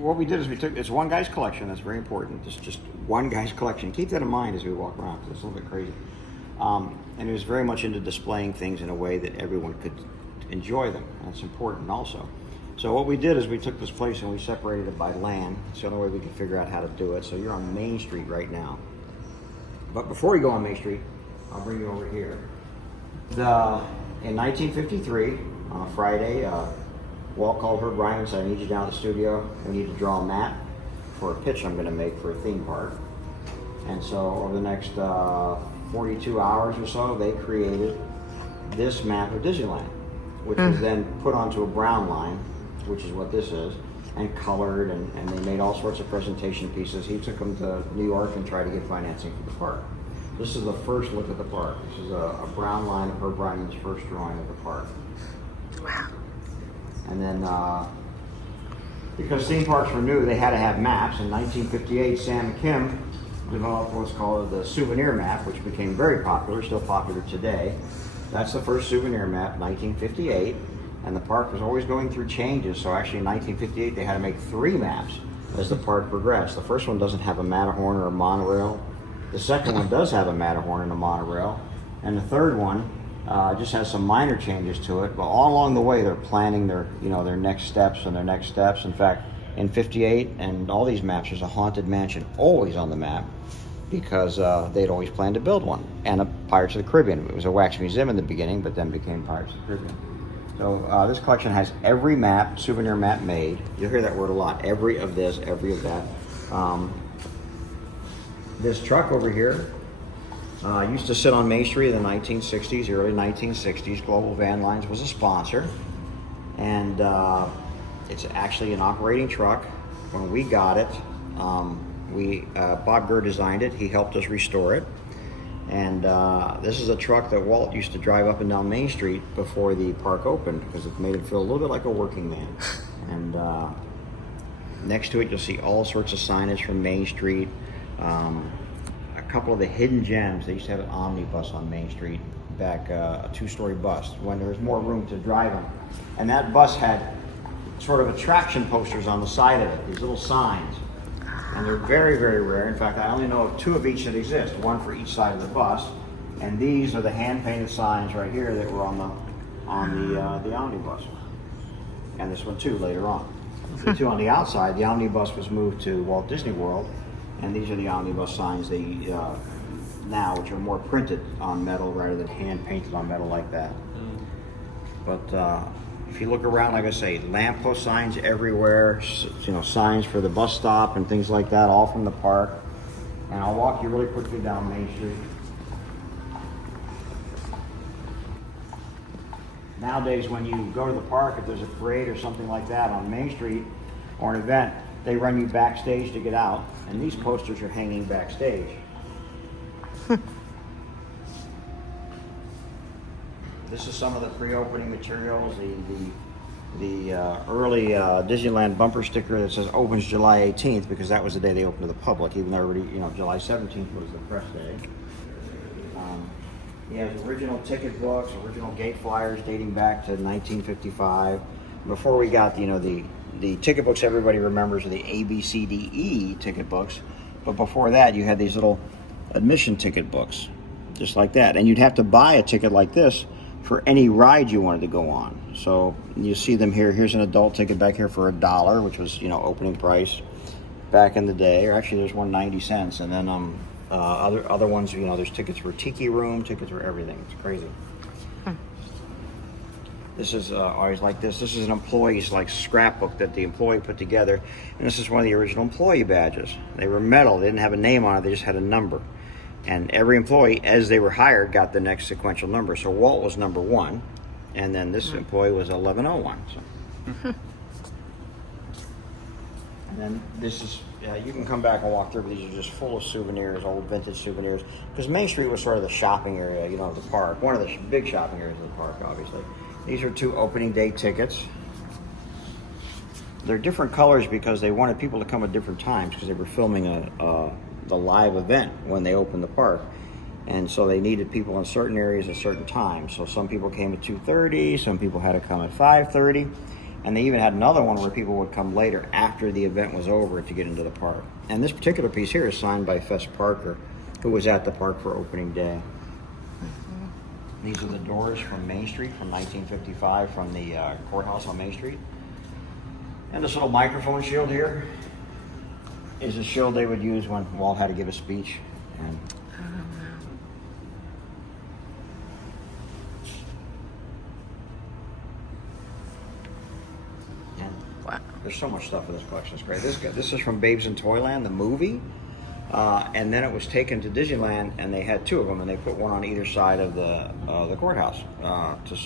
What we did is it's one guy's collection. That's very important. It's just one guy's collection. Keep that in mind as we walk around, because it's a little bit crazy. And he was very much into displaying things in a way that everyone could enjoy them. That's important also. So what we did is we took this place and we separated it by land. It's the only way we could figure out how to do it. So you're on Main Street right now. But before you go on Main Street, I'll bring you over here. In 1953, on a Friday, Walt called Herb Ryan and said, I need you down at the studio. We need to draw a map for a pitch I'm going to make for a theme park. And so over the next 42 hours or so, they created this map of Disneyland, which was then put onto a brown line, which is what this is, and colored, and they made all sorts of presentation pieces. He took them to New York and tried to get financing for the park. This is the first look at the park. This is a brown line of Herb Ryan's first drawing of the park. Wow. And then, because theme parks were new, they had to have maps. In 1958, Sam and Kim developed what's called the Souvenir map, which became very popular, still popular today. That's the first Souvenir map, 1958, and the park was always going through changes. So actually in 1958, they had to make 3 maps as the park progressed. The first one doesn't have a Matterhorn or a monorail. The second one does have a Matterhorn and a monorail. And the third one just has some minor changes to it. But all along the way, they're planning their next steps and their next steps. In fact, in 58 and all these maps, there's a Haunted Mansion always on the map, because they'd always planned to build one. And a Pirates of the Caribbean. It was a wax museum in the beginning, but then became Pirates of the Caribbean. So this collection has every map, souvenir map made. You'll hear that word a lot. Every of this, every of that. This truck over here used to sit on Main Street in the 1960s, early 1960s. Global Van Lines was a sponsor. And it's actually an operating truck. When we got it, Bob Gurr designed it. He helped us restore it. And this is a truck that Walt used to drive up and down Main Street before the park opened, because it made him feel a little bit like a working man. And next to it, you'll see all sorts of signage from Main Street. A couple of the hidden gems. They used to have an omnibus on Main Street back, a 2-story bus, when there was more room to drive on. And that bus had sort of attraction posters on the side of it, these little signs. And they're very, very rare. In fact, I only know of 2 of each that exist, one for each side of the bus. And these are the hand-painted signs right here that were on the omnibus. And this one too later on. The 2 on the outside, the omnibus was moved to Walt Disney World, and these are the omnibus signs now, which are more printed on metal rather than hand-painted on metal like that. But if you look around, like I say, lamppost signs everywhere, signs for the bus stop and things like that, all from the park. And I'll walk you really quickly down Main Street. Nowadays, when you go to the park, if there's a parade or something like that on Main Street or an event, they run you backstage to get out, and these posters are hanging backstage. This is some of the pre-opening materials, the early Disneyland bumper sticker that says opens July 18th, because that was the day they opened to the public, even though already, July 17th was the press day. He has original ticket books, original gate flyers dating back to 1955. Before we got, the ticket books everybody remembers are the A, B, C, D, E ticket books. But before that, you had these little admission ticket books, just like that. And you'd have to buy a ticket like this for any ride you wanted to go on. So you see them here. Here's an adult ticket back here for $1, which was, opening price back in the day. Or actually, there's one 90 cents. And then other ones, there's tickets for Tiki Room, tickets for everything. It's crazy. This is always like this. This is an employee's scrapbook that the employee put together, and this is one of the original employee badges. They were metal. They didn't have a name on it. They just had a number. And every employee, as they were hired, got the next sequential number. So Walt was number 1, and then this employee was 1101. So. And then this is, you can come back and walk through, but these are just full of souvenirs, old vintage souvenirs. Because Main Street was sort of the shopping area, of the park. One of the big shopping areas of the park, obviously. These are 2 opening day tickets. They're different colors because they wanted people to come at different times, because they were filming the live event when they opened the park. And so they needed people in certain areas at certain times. So some people came at 2:30, some people had to come at 5:30. And they even had another one where people would come later after the event was over to get into the park. And this particular piece here is signed by Fess Parker, who was at the park for opening day. These are the doors from Main Street from 1955 from the courthouse on Main Street. And this little microphone shield here is a shield they would use when Walt had to give a speech. And wow. There's so much stuff in this collection. It's great. This is from Babes in Toyland, the movie. And then it was taken to Disneyland, and they had two of them, and they put one on either side of the courthouse to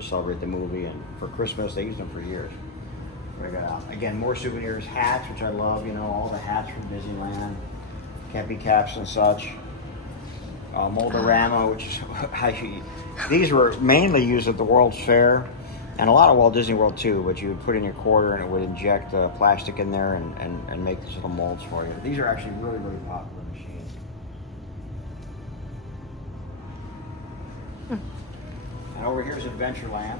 celebrate the movie. And for Christmas, they used them for years. Again, more souvenirs, hats, which I love. You know, all the hats from Disneyland, campy caps and such. Moldorama, which is these were mainly used at the World's Fair. And a lot of Walt Disney World too, but you would put in your quarter and it would inject plastic in there and make these little molds for you. These are actually really, really popular machines. And over here's Adventureland.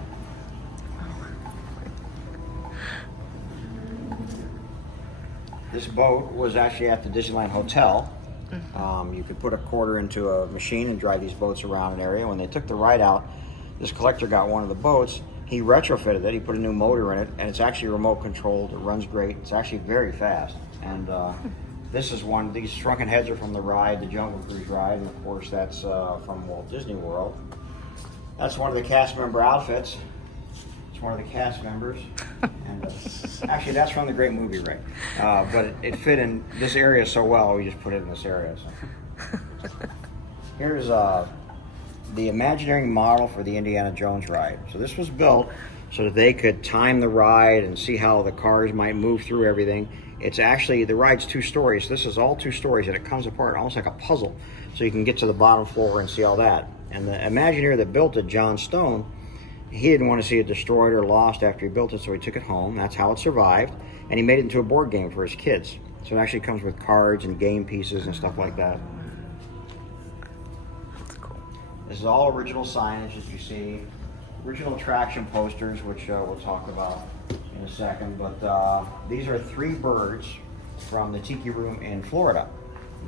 This boat was actually at the Disneyland Hotel. You could put a quarter into a machine and drive these boats around an area. When they took the ride out, this collector got one of the boats. He retrofitted it, he put a new motor in it, and it's actually remote controlled. It runs great. It's actually very fast. And this is one, these Shrunken Heads are from the ride, the Jungle Cruise ride, and of course that's from Walt Disney World. That's one of the cast member outfits. It's one of the cast members. And actually that's from the Great Movie Ring. But it fit in this area so well, we just put it in this area. So. Here's the Imagineering model for the Indiana Jones ride. So this was built so that they could time the ride and see how the cars might move through everything. It's actually, the ride's 2 stories. This is all 2 stories and it comes apart almost like a puzzle. So you can get to the bottom floor and see all that. And the Imagineer that built it, John Stone, he didn't want to see it destroyed or lost after he built it, so he took it home. That's how it survived. And he made it into a board game for his kids. So it actually comes with cards and game pieces and stuff like that. This is all original signage, as you see. Original attraction posters, which we'll talk about in a second. But these are 3 birds from the Tiki Room in Florida,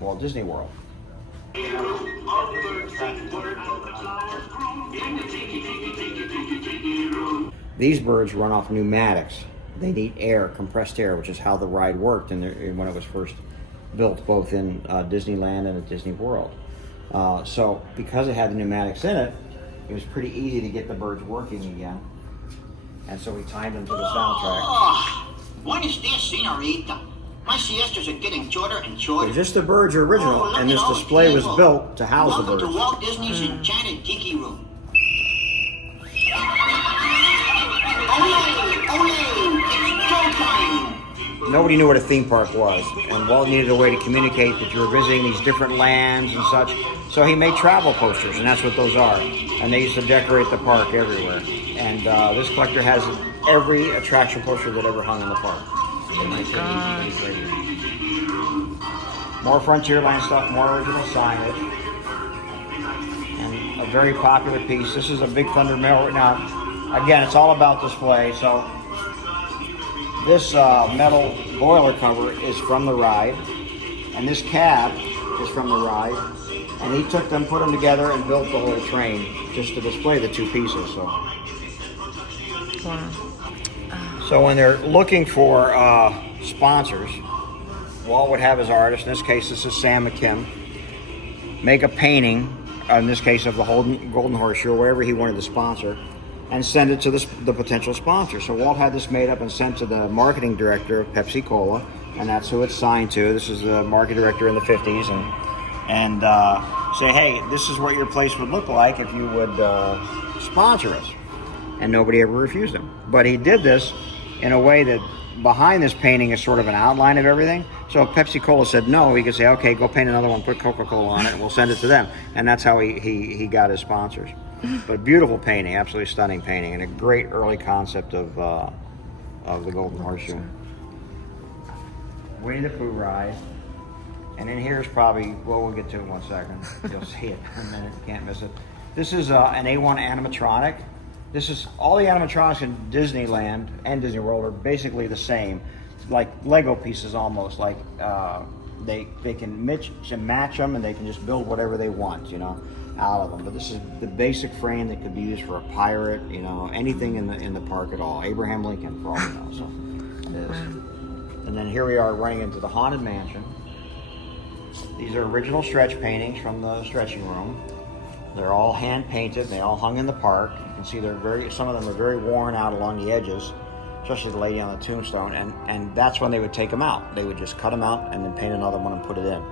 Walt Disney World. These birds run off pneumatics. They need air, compressed air, which is how the ride worked when it was first built, both in Disneyland and at Disney World. So because it had the pneumatics in it, it was pretty easy to get the birds working again. And so we timed them to the soundtrack. Oh, buenos dias, senorita. My siestas are getting shorter and shorter. So just the birds are original, and this display was built to house the birds. Welcome to Walt Disney's Enchanted Tiki Room. It's showtime! Nobody knew what a theme park was, and Walt needed a way to communicate that you were visiting these different lands and such. So he made travel posters, and that's what those are. And they used to decorate the park everywhere. And this collector has every attraction poster that ever hung in the park. Oh my gosh. More Frontierland stuff, more original signage. And a very popular piece. This is a Big Thunder Mill. Now, again, it's all about display. So this metal boiler cover is from the ride. And this cab is from the ride. And he took them, put them together, and built the whole train just to display the 2 pieces. So. Wow. So when they're looking for sponsors, Walt would have his artist, in this case this is Sam McKim, make a painting, in this case of the Golden Horseshoe, or wherever he wanted to sponsor, and send it to the potential sponsor. So Walt had this made up and sent to the marketing director of Pepsi Cola, and that's who it's signed to. This is the marketing director in the 50s, and say, hey, this is what your place would look like if you would sponsor us. And nobody ever refused him. But he did this in a way that behind this painting is sort of an outline of everything. So if Pepsi Cola said no, he could say, okay, go paint another one, put Coca-Cola on it, and we'll send it to them. And that's how he got his sponsors. But beautiful painting, absolutely stunning painting, and a great early concept of the Golden Horseshoe. Winnie the Pooh ride. And in here is probably, well, we'll get to it in 1 second. You'll see it in a minute, you can't miss it. This is an A1 animatronic. This is all the animatronics in Disneyland and Disney World are basically the same, like Lego pieces almost. Like they can mix and match them, and they can just build whatever they want, you know, out of them. But this is the basic frame that could be used for a pirate, you know, anything in the park at all. Abraham Lincoln, for all we know. So it is. And then here we are running into the Haunted Mansion. These are original stretch paintings from the stretching room. They're all hand painted. They all hung in the park. You can see some of them are very worn out along the edges, especially the lady on the tombstone. And that's when they would take them out. They would just cut them out and then paint another one and put it in.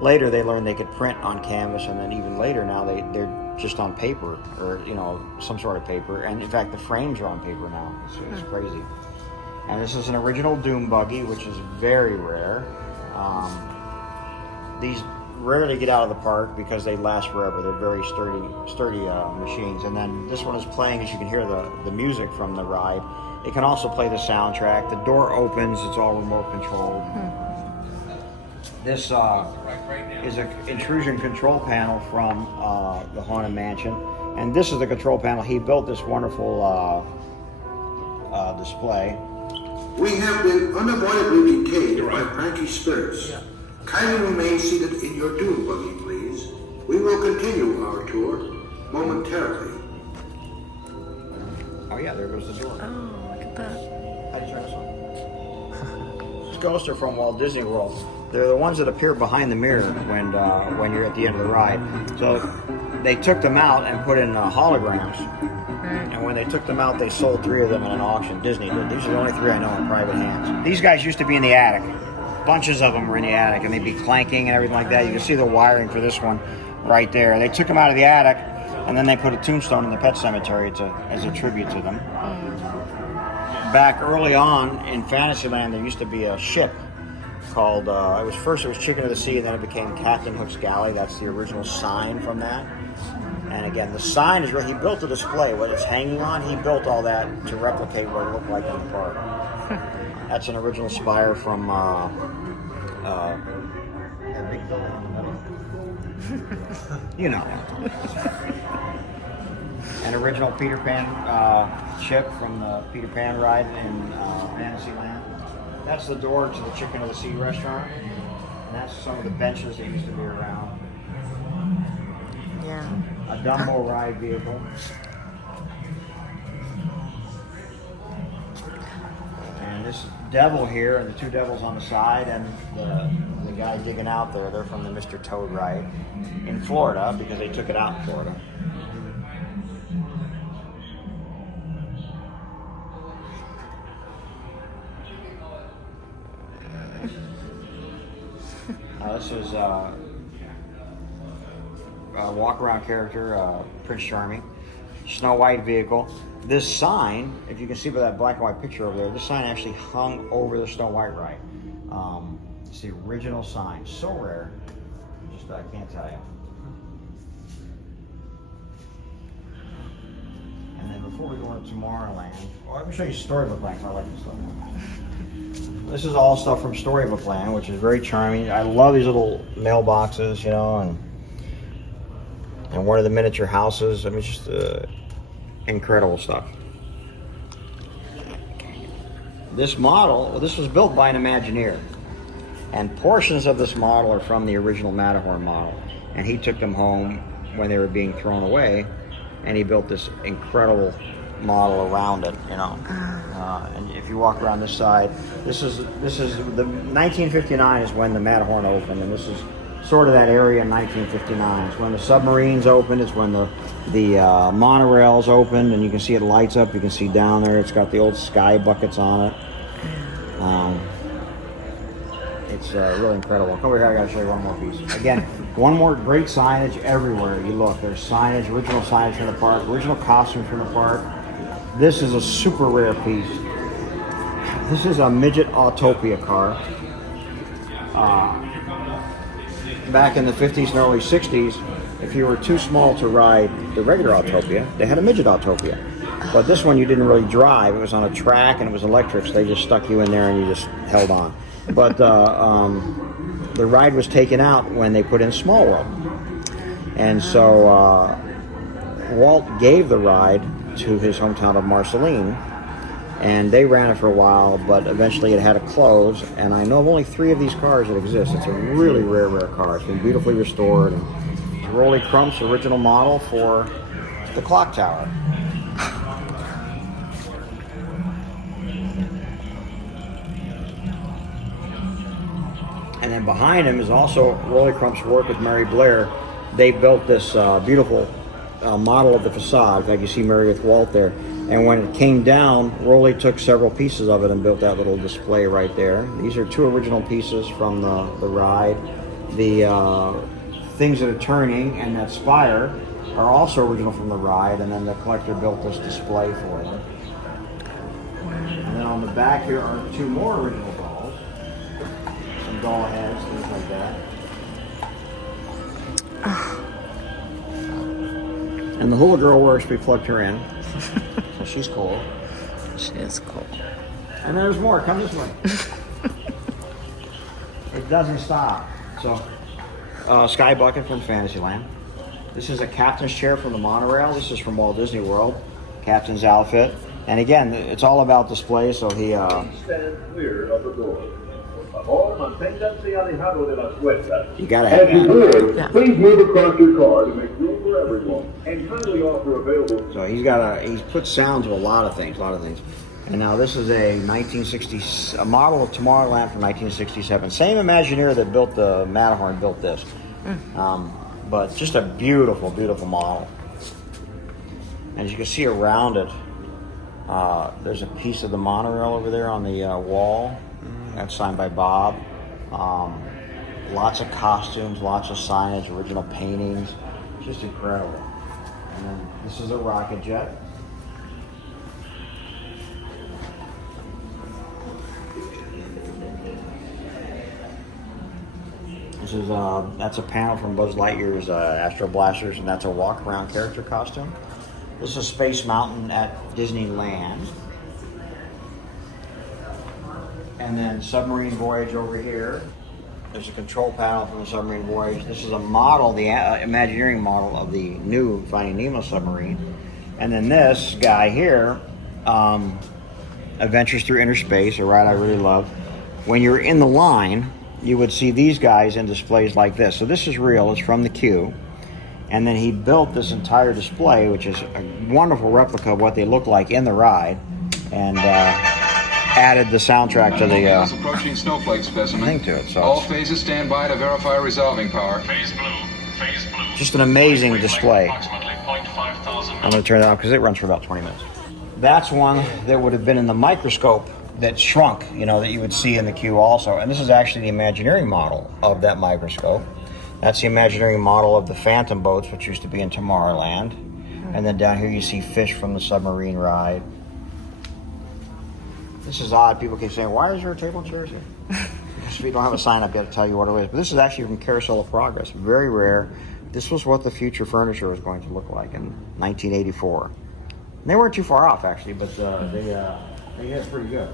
Later, they learned they could print on canvas, and then even later now they're just on paper, or you know, some sort of paper. And in fact, the frames are on paper now. It's crazy. And this is an original Doom buggy, which is very rare. These rarely get out of the park because they last forever. They're very sturdy machines. And then this one is playing, as you can hear the music from the ride. It can also play the soundtrack. The door opens. It's all remote controlled. This is an intrusion control panel from the Haunted Mansion. And this is the control panel. He built this wonderful display. We have been unavoidably detained by cranky spirits. Kindly remain seated in your Doom buggy, please. We will continue our tour momentarily. Oh yeah, there goes the door. Oh, look at that. How do you turn this on? These ghosts are from Walt Disney World. They're the ones that appear behind the mirror when you're at the end of the ride. So they took them out and put in holograms. And when they took them out, they sold 3 of them at an auction. Disney did. These are the only 3 I know in private hands. These guys used to be in the attic. Bunches of them were in the attic, and they'd be clanking and everything like that. You can see the wiring for this one right there. They took them out of the attic, and then they put a tombstone in the pet cemetery as a tribute to them. Back early on in Fantasyland, there used to be a ship called, it was Chicken of the Sea, and then it became Captain Hook's Galley. That's the original sign from that. And again, the sign is where he built the display. What it's hanging on, he built all that to replicate what it looked like in the park. That's an original spire from that big building in the middle. You know. An original Peter Pan ship from the Peter Pan ride in Fantasyland. That's the door to the Chicken of the Sea restaurant. And that's some of the benches that used to be around. Yeah. A Dumbo ride vehicle. And this devil here, and the 2 devils on the side, and the guy digging out there, they're from the Mr. Toad ride in Florida, because they took it out in Florida. This is a walk-around character, Prince Charming. Snow White vehicle. This sign, if you can see by that black and white picture over there, this sign actually hung over the Snow White ride. It's the original sign. So rare, just I can't tell you. And then before we go into Tomorrowland, let me show you Storybook Land. I like this stuff. This is all stuff from Storybook Land, which is very charming. I love these little mailboxes, you know, and one of the miniature houses. I mean, just incredible stuff. This model, this was built by an Imagineer, and portions of this model are from the original Matterhorn model, and he took them home when they were being thrown away, and he built this incredible model around it, you know. And if you walk around this side, this is the 1959 is when the Matterhorn opened, and this is sort of that area in 1959. It's when the submarines opened. It's when the monorails opened, and you can see it lights up. You can see down there. It's got the old sky buckets on it. It's really incredible. Come over here. I gotta show you one more piece. Again, one more great signage everywhere you look. There's signage, original signage from the park, original costumes from the park. This is a super rare piece. This is a Midget Autopia car. Back in the 50s and early 60s, if you were too small to ride the regular Autopia, they had a Midget Autopia. But this one you didn't really drive. It was on a track and it was electric, so they just stuck you in there and you just held on. But the ride was taken out when they put in Small World. And so Walt gave the ride to his hometown of Marceline. And they ran it for a while, but eventually it had to close. And I know of only 3 of these cars that exist. It's a really rare car. It's been beautifully restored. And it's Rolly Crump's original model for the clock tower. And then behind him is also Rolly Crump's work with Mary Blair. They built this beautiful model of the facade. In fact, you see Mary with Walt there. And when it came down, Rolly took several pieces of it and built that little display right there. These are 2 original pieces from the ride. The things that are turning and that spire are also original from the ride, and then the collector built this display for them. And then on the back here are 2 more original dolls. Some doll heads, things like that. And the hula girl works, we plugged her in. So she's cool. She is cool. And there's more. Come this way. It doesn't stop. So, Skyblock from Fantasyland. This is a captain's chair from the monorail. This is from Walt Disney World. Captain's outfit. And again, it's all about display, so he... Stand clear of the door. You gotta have As you that. board, please move across your car to make room for everyone, and kindly offer available. So he's put sound to a lot of things. And now this is a 1960 model of Tomorrowland from 1967. Same Imagineer that built the Matterhorn built this. But just a beautiful, beautiful model. And as you can see around it, there's a piece of the monorail over there on the wall. That's signed by Bob. Lots of costumes, lots of signage, original paintings. Just incredible. And then this is a rocket jet. This is that's a panel from Buzz Lightyear's Astro Blasters, and that's a walk-around character costume. This is Space Mountain at Disneyland. And then Submarine Voyage over here. There's a control panel from the Submarine Voyage. This is a model, the Imagineering model of the new Finding Nemo submarine. And then this guy here, Adventures Through Inner Space, a ride I really love. When you're in the line, you would see these guys in displays like this. So this is real, it's from the queue. And then he built this entire display, which is a wonderful replica of what they look like in the ride. And added the soundtrack to the approaching snowflake specimen. thing to it. So all phases stand by to verify resolving power. Phase blue. Just an amazing display. Approximately 0.5,000 I'm going to turn it off because it runs for about 20 minutes. That's one that would have been in the Microscope that shrunk, that you would see in the queue also. And this is actually the Imagineering model of that Microscope. That's the Imagineering model of the Phantom boats, which used to be in Tomorrowland. And then down here you see fish from the submarine ride. This is odd. People keep saying, why is there a table and chairs here? Because we don't have a sign up yet to tell you what it is. But this is actually from Carousel of Progress. Very rare. This was what the future furniture was going to look like in 1984. And they weren't too far off, actually, but they hit it pretty good.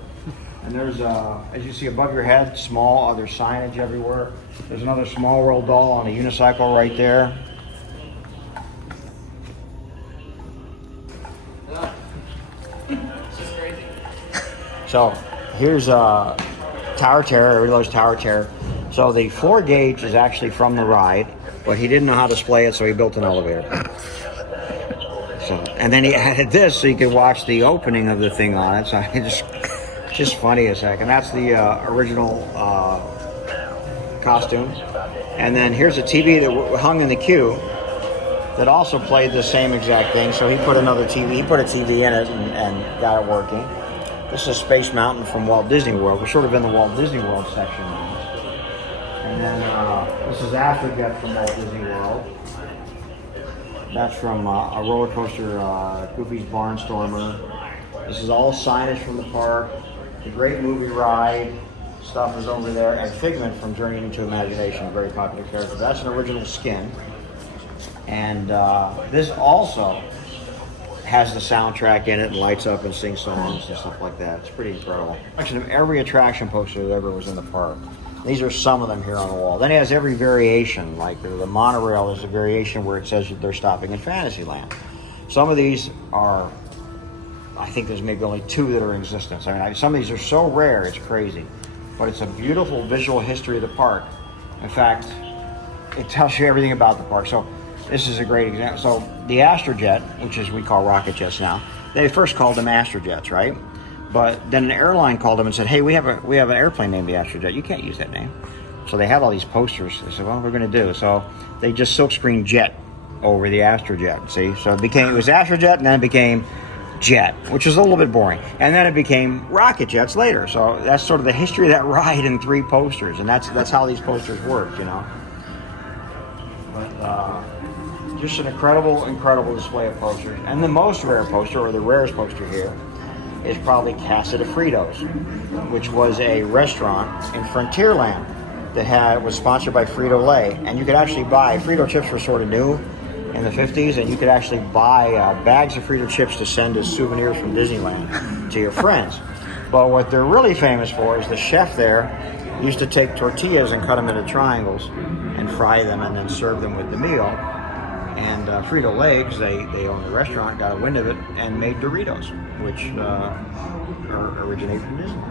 And there's, as you see above your head, small other signage everywhere. There's another Small World doll on a unicycle right there. So here's Tower Terror. Everybody loves Tower Terror. So the floor gauge is actually from the ride, but he didn't know how to display it, so he built an elevator. So, and then he added this so you could watch the opening of the thing on it. So it's just funny as heck. And that's the original costume. And then here's a TV that hung in the queue that also played the same exact thing. So he put another TV. He put a TV in it and got it working. This is Space Mountain from Walt Disney World. We're sort of in the Walt Disney World section now. And then this is Astrojet from Walt Disney World. That's from a roller coaster, Goofy's Barnstormer. This is all signage from the park. The Great Movie Ride stuff is over there. And Figment from Journey into Imagination, a very popular character. That's an original skin. And this also has the soundtrack in it and lights up and sings songs and stuff like that. It's pretty incredible. Actually, of every attraction poster that ever was in the park. These are some of them here on the wall. Then it has every variation, like the monorail is a variation where it says that they're stopping in Fantasyland. Some of these are I think there's maybe only 2 that are in existence. I mean, some of these are so rare, it's crazy. But it's a beautiful visual history of the park. In fact, it tells you everything about the park. So this is a great example. So the Astrojet, which is we call rocket jets now, they first called them Astrojets, right? But then an airline called them and said, hey, we have an airplane named the Astrojet. You can't use that name. So they had all these posters. They said, well, what we're going to do? So they just silkscreen jet over the Astrojet, see? So it was Astrojet, and then it became Jet, which is a little bit boring. And then it became rocket jets later. So that's sort of the history of that ride in 3 posters. And that's how these posters work, you know. But just an incredible display of posters. And the most rare poster, or the rarest poster here, is probably Casa de Fritos, which was a restaurant in Frontierland that was sponsored by Frito-Lay. And you could actually buy, Frito chips were sort of new in the 50s, and you could actually buy bags of Frito chips to send as souvenirs from Disneyland to your friends. But what they're really famous for is the chef there used to take tortillas and cut them into triangles and fry them and then serve them with the meal. And Frito-Lay, because they own the restaurant, got a wind of it and made Doritos, which originate from Disney.